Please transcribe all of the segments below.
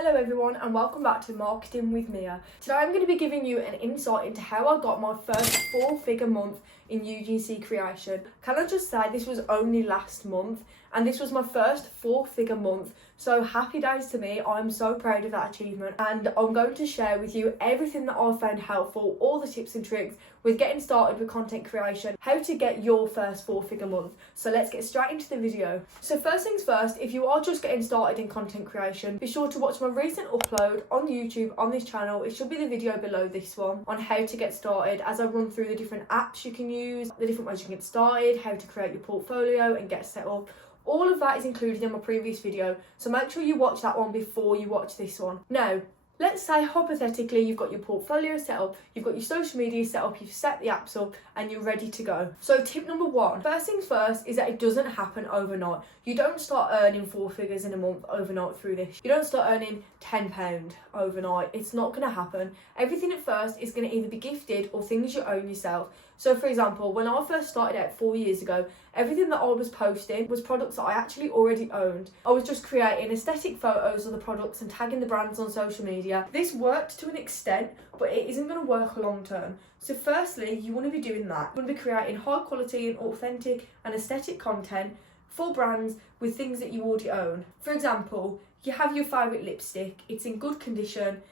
Hello everyone and welcome back to Marketing with Mia. Today I'm going to be giving you an insight into how I got my first 4-figure month in UGC creation. Can I just say this was only last month and this was my first 4-figure month, so happy days to me. I'm so proud of that achievement and I'm going to share with you everything that I found helpful, all the tips and tricks with getting started with content creation, how to get your first 4-figure month. So let's get straight into the video. So first things first, if you are just getting started in content creation, be sure to watch my recent upload on YouTube on this channel. It should be the video below this one on how to get started, as I run through the different apps you can use, the different ways you can get started, how to create your portfolio and get set up. All of that is included in my previous video, so make sure you watch that one before you watch this one. Now, let's say hypothetically you've got your portfolio set up, you've got your social media set up, you've set the apps up and you're ready to go. So tip number one, first things first, is that it doesn't happen overnight. You don't start earning 4 figures in a month overnight through this. You don't start earning £10 overnight. It's not going to happen. Everything at first is going to either be gifted or things you own yourself. So for example, when I first started out 4 years ago, everything that I was posting was products that I actually already owned. I was just creating aesthetic photos of the products and tagging the brands on social media. This worked to an extent, but it isn't going to work long term. So firstly, you want to be doing that. You want to be creating high quality and authentic and aesthetic content for brands with things that you already own. For example, you have your favourite lipstick, it's in good condition,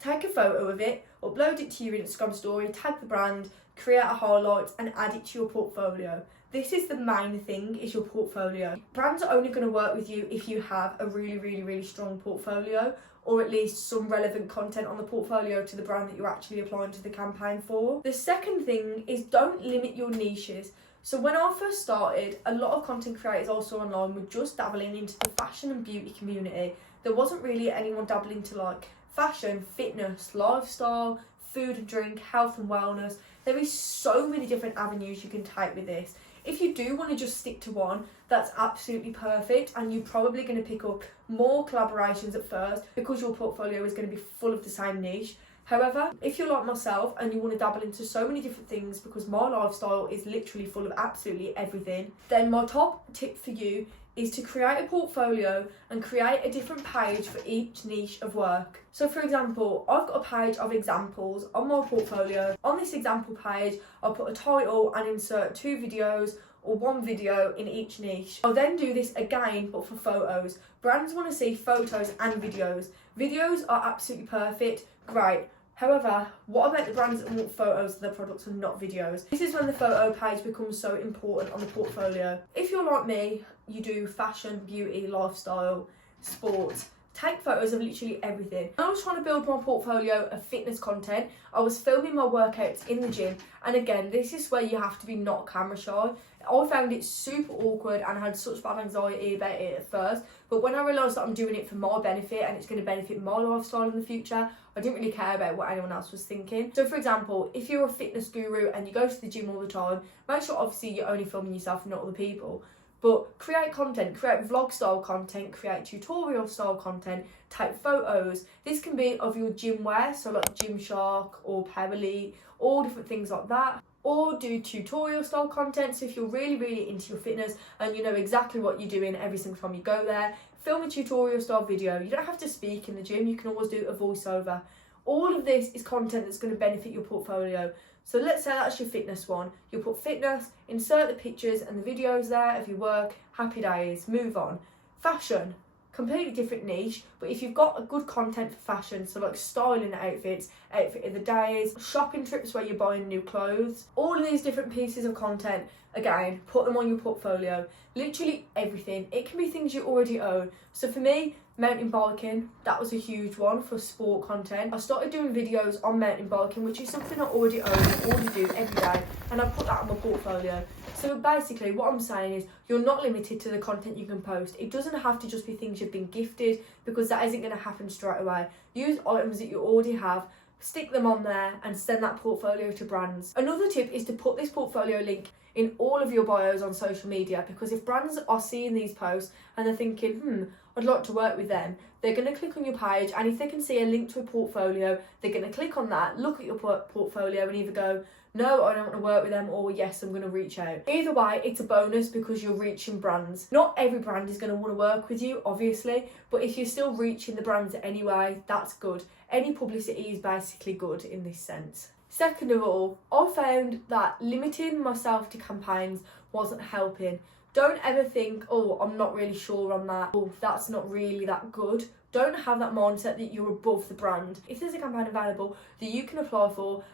take a photo of it, upload it to your Instagram story, tag the brand, create a highlight and add it to your portfolio. This is the main thing, is your portfolio. Brands are only going to work with you if you have a really strong portfolio, or at least some relevant content on the portfolio to the brand that you're actually applying to the campaign for. The second thing is don't limit your niches. So when I first started, a lot of content creators also online were just dabbling into the fashion and beauty community. There wasn't really anyone dabbling into like fashion, fitness, lifestyle, food and drink, health and wellness. There is so many different avenues you can take with this. If you do want to just stick to one, that's absolutely perfect, and you're probably going to pick up more collaborations at first because your portfolio is going to be full of the same niche. However, if you're like myself and you want to dabble into so many different things, because my lifestyle is literally full of absolutely everything, then my top tip for you is to create a portfolio and create a different page for each niche of work. So for example, I've got a page of examples on my portfolio. On this example page, I'll put a title and insert 2 videos or 1 video in each niche. I'll then do this again, but for photos. Brands want to see photos and videos. Videos are absolutely perfect, great. However, what about the brands that want photos of their products and not videos? This is when the photo page becomes so important on the portfolio. If you're like me, you do fashion, beauty, lifestyle, sports, take photos of literally everything. When I was trying to build my portfolio of fitness content, I was filming my workouts in the gym, and again, this is where you have to be not camera shy. I found it super awkward and I had such bad anxiety about it at first, but when I realised that I'm doing it for my benefit and it's going to benefit my lifestyle in the future, I didn't really care about what anyone else was thinking. So for example, if you're a fitness guru and you go to the gym all the time, make sure obviously you're only filming yourself and not other people. But create content, create vlog style content, create tutorial style content, take photos. This can be of your gym wear, so like Gymshark or Paralete, all different things like that. Or do tutorial style content, so if you're really into your fitness and you know exactly what you're doing every single time you go there, film a tutorial style video. You don't have to speak in the gym, you can always do a voiceover. All of this is content that's going to benefit your portfolio. So let's say that's your fitness one. You'll put fitness, insert the pictures and the videos there of your work, happy days, move on. Fashion, completely different niche, but if you've got a good content for fashion, so like styling outfits, outfit of the days, shopping trips where you're buying new clothes, all of these different pieces of content, again, put them on your portfolio. Literally everything. It can be things you already own. So for me, mountain biking, that was a huge one for sport content. I started doing videos on mountain biking, which is something I already own and already do every day, and I put that on my portfolio. So basically what I'm saying is you're not limited to the content you can post. It doesn't have to just be things you've been gifted, because that isn't going to happen straight away. Use items that you already have, stick them on there and send that portfolio to brands. Another tip is to put this portfolio link in all of your bios on social media, because if brands are seeing these posts and they're thinking, I'd like to work with them, they're going to click on your page, and if they can see a link to a portfolio, they're going to click on that, look at your portfolio and either go, no, I don't want to work with them, or yes, I'm going to reach out. Either way, it's a bonus because you're reaching brands. Not every brand is going to want to work with you, obviously, but if you're still reaching the brands anyway, that's good. Any publicity is basically good in this sense. Second of all, I found that limiting myself to campaigns wasn't helping. Don't ever think, I'm not really sure on that, that's not really that good. Don't have that mindset that you're above the brand. If there's a campaign available that you can apply for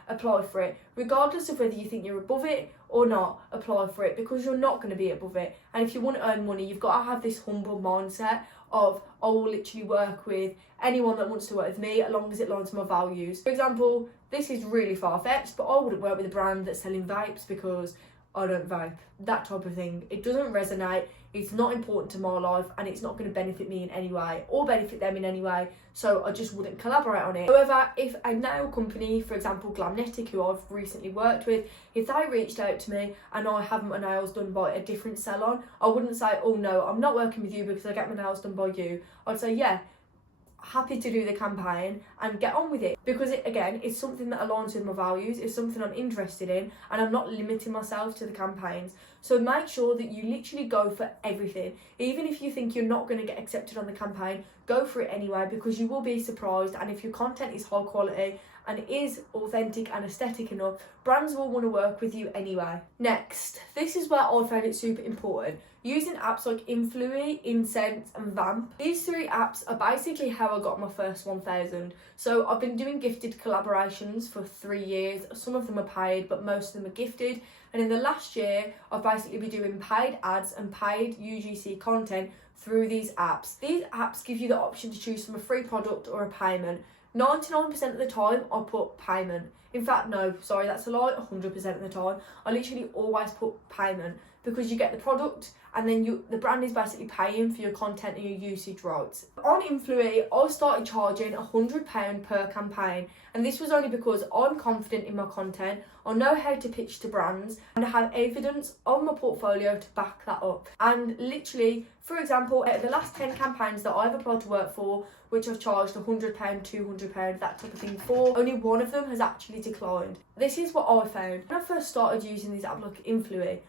it. Regardless of whether you think you're above it or not, apply for it, because you're not going to be above it. And if you want to earn money, you've got to have this humble mindset of, I will literally work with anyone that wants to work with me as long as it aligns to my values. For example, this is really far-fetched, but I wouldn't work with a brand that's selling vapes because I don't vape. That type of thing. It doesn't resonate, it's not important to my life, and it's not going to benefit me in any way or benefit them in any way, so I just wouldn't collaborate on it. However, if a nail company, for example Glamnetic, who I've recently worked with, if they reached out to me and I have my nails done by a different salon, I wouldn't say, oh no, I'm not working with you because I get my nails done by you. I'd say, yeah, happy to do the campaign and get on with it, because it's something that aligns with my values, it's something I'm interested in, and I'm not limiting myself to the campaigns. So make sure that you literally go for everything. Even if you think you're not going to get accepted on the campaign, go for it anyway, because you will be surprised. And if your content is high quality and is authentic and aesthetic enough, brands will want to work with you anyway. Next, this is where I found it super important. Using apps like Influy, Incense and Vamp. These three apps are basically how I got my first 1,000. So I've been doing gifted collaborations for 3 years. Some of them are paid, but most of them are gifted. And in the last year, I've basically been doing paid ads and paid UGC content through these apps. These apps give you the option to choose from a free product or a payment. 99% of the time, I put payment. In fact, no, sorry, that's a lie. 100% of the time, I literally always put payment, because you get the product and then the brand is basically paying for your content and your usage rights. On Influy, I started charging £100 per campaign, and this was only because I'm confident in my content, I know how to pitch to brands, and I have evidence on my portfolio to back that up. And literally, for example, the last 10 campaigns that I've applied to work for, which I've charged £100, £200, that type of thing for, only one of them has actually declined. This is what I found. When I first started using these apps like Influy,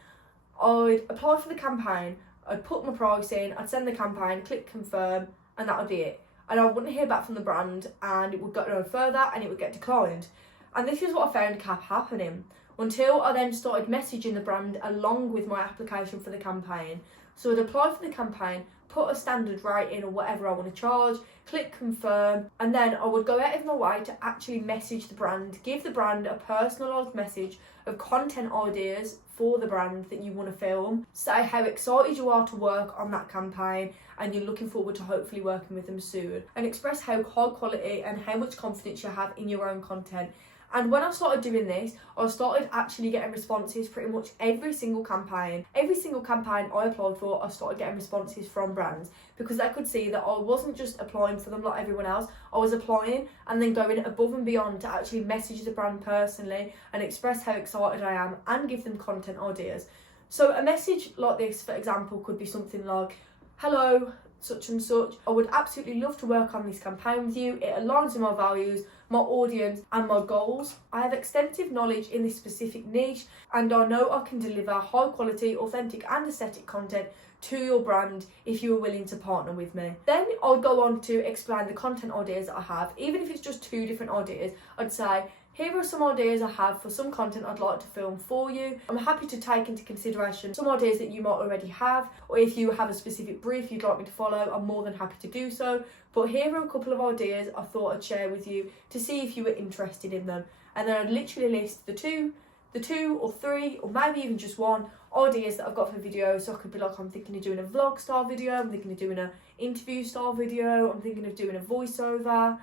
I'd apply for the campaign, I'd put my price in, I'd send the campaign, click confirm, and that would be it. And I wouldn't hear back from the brand, and it would go no further and it would get declined. And this is what I found kept happening, until I then started messaging the brand along with my application for the campaign. So I'd apply for the campaign, put a standard rate in or whatever I want to charge, click confirm, and then I would go out of my way to actually message the brand, give the brand a personalised message of content ideas for the brand that you want to film, say how excited you are to work on that campaign and you're looking forward to hopefully working with them soon, and express how high quality and how much confidence you have in your own content. And when I started doing this, I started actually getting responses pretty much every single campaign. Every single campaign I applied for, I started getting responses from brands, because they could see that I wasn't just applying for them like everyone else. I was applying and then going above and beyond to actually message the brand personally and express how excited I am and give them content ideas. So a message like this, for example, could be something like, hello, such and such, I would absolutely love to work on this campaign with you. It aligns with my values, my audience and my goals. I have extensive knowledge in this specific niche, and I know I can deliver high quality, authentic and aesthetic content to your brand if you are willing to partner with me. Then I'll go on to explain the content ideas that I have. Even if it's just 2 different ideas, I'd say, here are some ideas I have for some content I'd like to film for you. I'm happy to take into consideration some ideas that you might already have, or if you have a specific brief you'd like me to follow, I'm more than happy to do so. But here are a couple of ideas I thought I'd share with you to see if you were interested in them. And then I'd literally list the two or 3, or maybe even just 1 ideas that I've got for videos. So I could be like, I'm thinking of doing a vlog style video, I'm thinking of doing an interview style video, I'm thinking of doing a voiceover,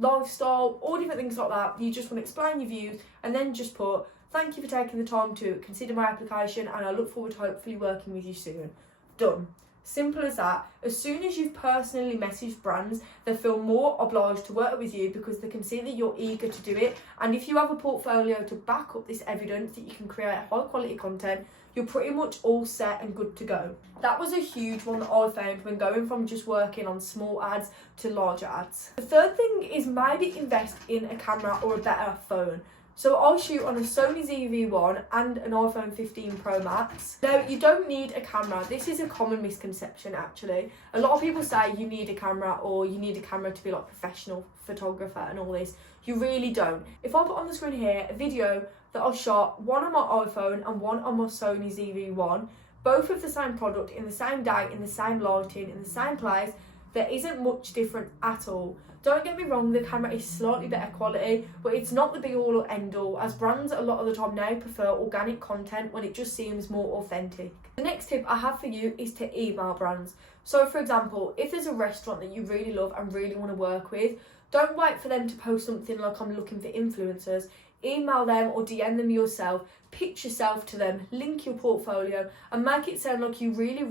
lifestyle, all different things like that. You just want to explain your views and then just put, thank you for taking the time to consider my application and I look forward to hopefully working with you soon. Done. Simple as that. As soon as you've personally messaged brands, they feel more obliged to work with you because they can see that you're eager to do it. And if you have a portfolio to back up this evidence that you can create high quality content, you're pretty much all set and good to go. That was a huge one that I found when going from just working on small ads to larger ads. The third thing is maybe invest in a camera or a better phone. So I shoot on a Sony ZV-1 and an iPhone 15 Pro Max. Now, you don't need a camera. This is a common misconception, actually. A lot of people say you need a camera or you need a camera to be like professional photographer and all this. You really don't. If I put on the screen here a video that I shot, one on my iPhone and one on my Sony ZV-1, both of the same product, in the same day, in the same lighting, in the same place, there isn't much different at all. Don't get me wrong, the camera is slightly better quality, but it's not the be all or end all, as brands a lot of the time now prefer organic content when it just seems more authentic. The next tip I have for you is to email brands. So for example, if there's a restaurant that you really love and really want to work with, don't wait for them to post something like I'm looking for influencers. Email them or DM them yourself, pitch yourself to them, link your portfolio and make it sound like you really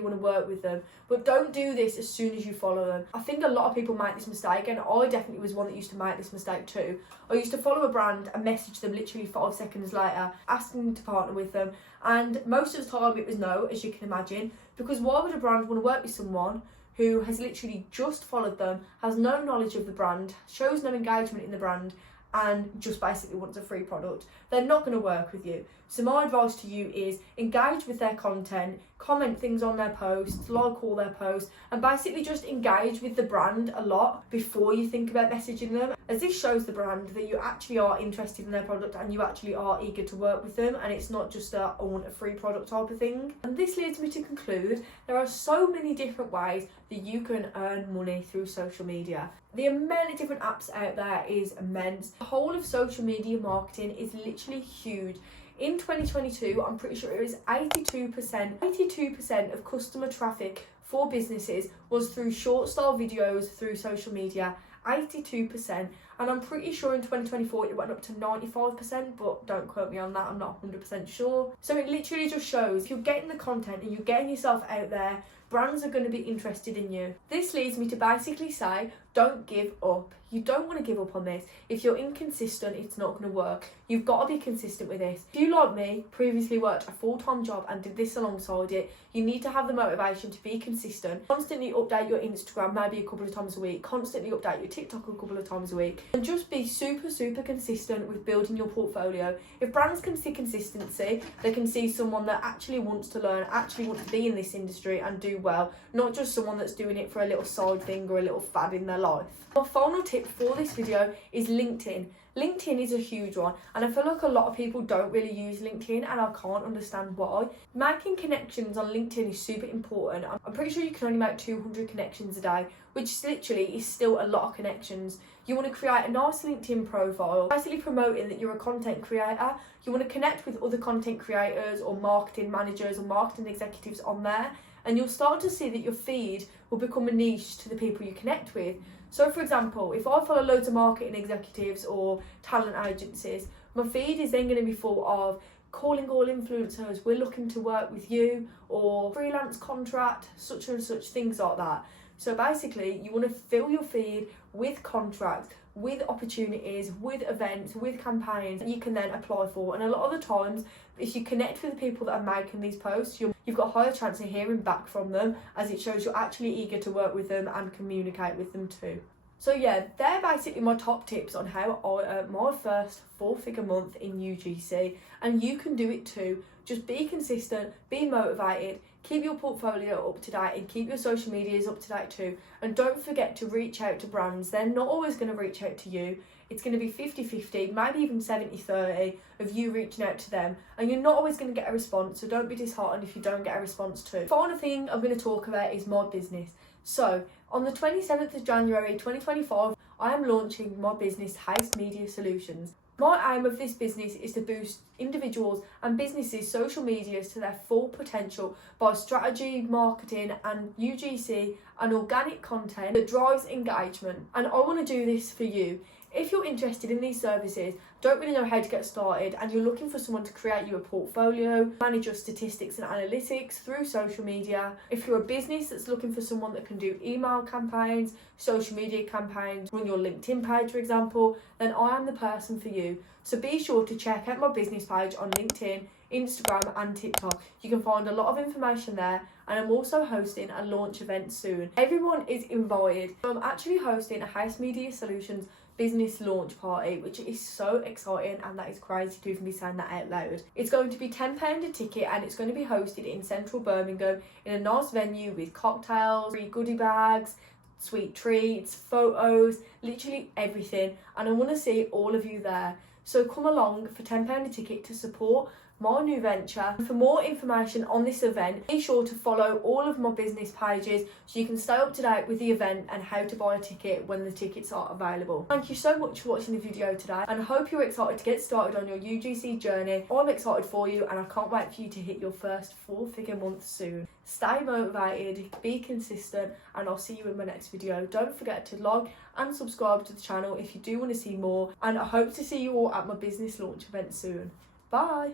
want to work with them. But don't do this as soon as you follow them. I think a lot of people make this mistake, and I definitely was one that used to make this mistake too. I used to follow a brand and message them literally 5 seconds later, asking to partner with them, and most of the time it was no, as you can imagine, because why would a brand want to work with someone who has literally just followed them, has no knowledge of the brand, shows no engagement in the brand, and just basically wants a free product? They're not going to work with you. So my advice to you is engage with their content, comment things on their posts, like all their posts, and basically just engage with the brand a lot before you think about messaging them, as this shows the brand that you actually are interested in their product and you actually are eager to work with them, and it's not just a I want a free product type of thing. And this leads me to conclude, there are so many different ways that you can earn money through social media. The amount of different apps out there is immense. The whole of social media marketing is literally huge. In 2022, I'm pretty sure it was 82% of customer traffic for businesses was through short style videos through social media. 82%, and I'm pretty sure in 2024 it went up to 95%, but don't quote me on that, I'm not 100% sure. So it literally just shows if you're getting the content and you're getting yourself out there, brands are going to be interested in you. This leads me to basically say, don't give up. You don't want to give up on this. If you're inconsistent, it's not going to work. You've got to be consistent with this. If you, like me, previously worked a full-time job and did this alongside it, you need to have the motivation to be consistent. Constantly update your Instagram maybe a couple of times a week. Constantly update your TikTok a couple of times a week. And just be super consistent with building your portfolio. If brands can see consistency, they can see someone that actually wants to learn, actually wants to be in this industry and do well, not just someone that's doing it for a little side thing or a little fad in their life. My final tip for this video is LinkedIn. LinkedIn is a huge one, and I feel like a lot of people don't really use LinkedIn, and I can't understand why. Making connections on LinkedIn is super important. I'm pretty sure you can only make 200 connections a day, which literally is still a lot of connections. You want to create a nice LinkedIn profile, basically promoting that you're a content creator. You want to connect with other content creators or marketing managers or marketing executives on there, and you'll start to see that your feed will become a niche to the people you connect with. So for example, if I follow loads of marketing executives or talent agencies, my feed is then going to be full of calling all influencers, we're looking to work with you, or freelance contract, such and such, things like that. So basically, you want to fill your feed with contracts, with opportunities, with events, with campaigns that you can then apply for. And a lot of the times, if you connect with the people that are making these posts, you've got a higher chance of hearing back from them, as it shows you're actually eager to work with them and communicate with them too. So yeah, they're basically my top tips on how I earned my first 4-figure month in UGC, and you can do it too. Just be consistent, be motivated, keep your portfolio up to date and keep your social medias up to date too. And don't forget to reach out to brands. They're not always going to reach out to you. It's going to be 50-50, maybe even 70-30 of you reaching out to them, and you're not always going to get a response, so don't be disheartened if you don't get a response too. Final thing I'm going to talk about is my business. So on the 27th of January 2025, I am launching my business, Haste Media Solutions. My aim of this business is to boost individuals and businesses' social medias to their full potential by strategy, marketing and UGC and organic content that drives engagement. And I want to do this for you. If you're interested in these services, don't really know how to get started, and you're looking for someone to create you a portfolio, manage your statistics and analytics through social media, if you're a business that's looking for someone that can do email campaigns, social media campaigns, run your LinkedIn page for example, then I am the person for you. So be sure to check out my business page on LinkedIn, Instagram and TikTok. You can find a lot of information there, and I'm also hosting a launch event soon. Everyone is invited. So I'm actually hosting a House Media Solutions business launch party, which is so exciting, and that is crazy to even be saying that out loud. It's going to be £10 a ticket, and it's going to be hosted in central Birmingham in a nice venue with cocktails, free goodie bags, sweet treats, photos, literally everything, and I want to see all of you there. So come along for £10 a ticket to support my new venture. For more information on this event, be sure to follow all of my business pages so you can stay up to date with the event and how to buy a ticket when the tickets are available. Thank you so much for watching the video today, and I hope you're excited to get started on your UGC journey. I'm excited for you, and I can't wait for you to hit your first 4-figure month soon. Stay motivated, be consistent, and I'll see you in my next video. Don't forget to like and subscribe to the channel if you do want to see more, and I hope to see you all at my business launch event soon. Bye!